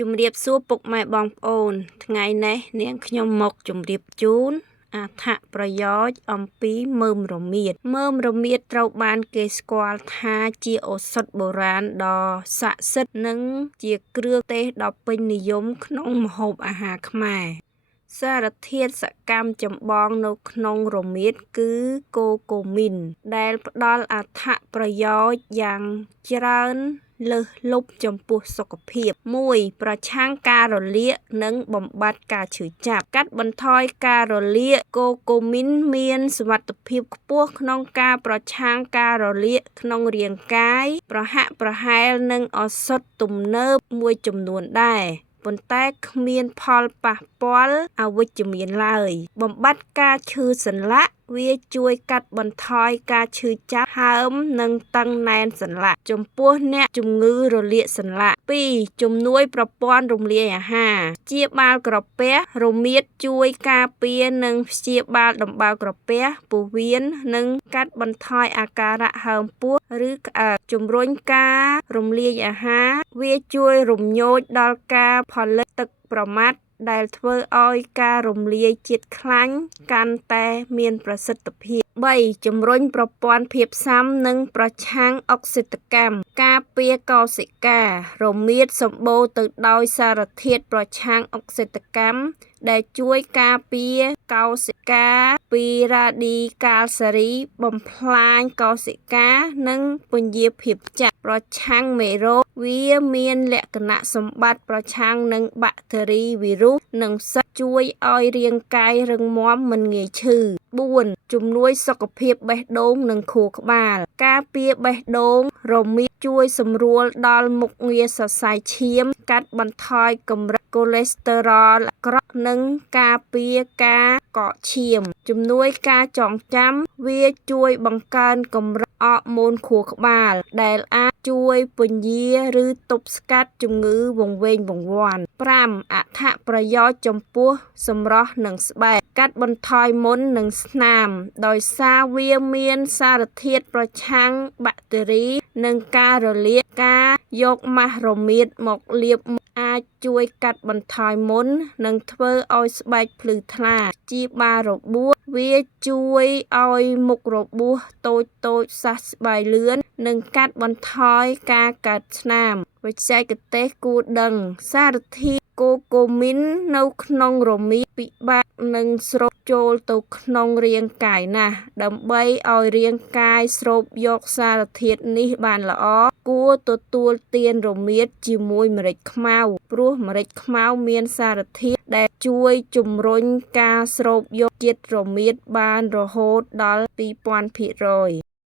ជំរាបសួរពុកម៉ែបងប្អូនថ្ងៃនេះនាងខ្ញុំមកជម្រាបជូនអត្ថប្រយោជន៍អំពីមើមរមៀតត្រូវបានគេស្គាល់ថាជាឱសថបុរាណដ៏ស័ក្តិសិទ្ធិនិងជាគ្រឿងទេសដ៏ពេញនិយមក្នុងម្ហូបអាហារខ្មែរសារធាតុសកម្មចម្បងនៅក្នុងរមៀតគឺកូកូមីនដែលផ្ដល់អត្ថប្រយោជន៍យ៉ាងច្រើនលើសលប់ចំពោះសុខភាព 1. ប្រឆាំងការរលាកនិងបំបាត់ការឈឺចាប់កាត់បន្ថយការរលាកកូកូមីនមានសុវត្ថិភាពខ្ពស់ក្នុងការប្រឆាំងការរលាកក្នុងរាងកាយប្រហាក់ប្រហែលនឹងឱសថទំនើបមួយចំនួនដែរប៉ុន្តែគ្មានផលប៉ះពាល់អវិជ្ជមានឡើយបំបត្តិការឈឺសន្លាក់វាជួយកាត់បន្ថយការឈឺចាប់ហើមនិងតឹងណែនសន្លាក់ចំពោះអ្នកជំងឺរលាកសន្លាក់ 2. ជំនួយប្រព័ន្ធរំលាយអាហារព្យាបាលក្រពះរមៀតជួយការពារនិងព្យាបាលដំបៅក្រពះពោះវៀននិងកាត់បន្ថយអាការៈហើមពោះឬក្អកជំរុញការរំលាយអាហារវាជួយរំញោចដល់ការផលិតទឹកប្រមាត់ដែលធ្វើឲ្យការរំលាយជាតិខ្លាញ់កាន់តែមានប្រសិទ្ធភាព 3. ជំរុញប្រព័ន្ធភាពស៊ាំនិងប្រឆាំងអុកស៊ីតកម្មការពារកោសិការមៀតសម្បូរទៅដោយសារធាតុប្រឆាំងអុកស៊ីតកម្មដែលជួយការពារកោសិកាពីរ៉ាឌីកាល់សេរីបំផ្លាញកោសិកានិងពន្យាភាពចាស់ប្រឆាំងមេរោគវាមានលក្ខណៈសម្បត្តិប្រឆាំងនឹងបាក់តេរីវីរុសនិងផ្សិតជួយឲ្យរាងកាយរឹងមាំមិនងាយឈឺ 4. ជំនួយសុខភាពបេះដូងនិងខួរក្បាលការពារបេះដូងរមៀតជួយសម្រួលដល់មុខងារសរសៃឈាមកាត់បន្ថយកម្រិតកូលេស្តេរ៉ុលអាក្រក់និងការពារការកកឈាមជំនួយការចងចាំវាជួយបង្កើនកម្រិតអរម៉ូនខួរក្បាលដែលអាចជួយពន្យាឬទប់ស្កាត់ជំងឺវង្វេងវង្វាន់ 5. អត្ថប្រយោជន៍ចំពោះសម្រស់និងស្បែកកាត់បន្ថយមុននិងស្នាមដោយសារវាមានសារធាតុប្រឆាំងបាក់តេរីនិងការរលាកការយកម៉ាស់រមៀតមកលាបអាចជួយកាត់បន្ថយមុននិងធ្វើឲ្យស្បែកភ្លឺថ្លាព្យាបាលរបួសវាជួយឲ្យមុខរបួសតូចសះស្បើយលឿននិងកាត់បន្ថយការកើតស្នាមបច្ចេកទេសគួរដឹងសារធាតុកូកូមីននៅក្នុងរមៀតពិបាកនឹងស្រូបចូលទៅក្នុងរាងកាយណាស់ដើម្បីឲ្យរាងកាយស្រូបយកសារធាតុនេះបានល្អគួរទទួលទានរមៀតជាមួយម្រេចខ្មៅព្រោះម្រេចខ្មៅមានសារធាតុដែលជួយជំរុញការស្រូបយកជាតិរមៀតបានរហូតដល់ 2000%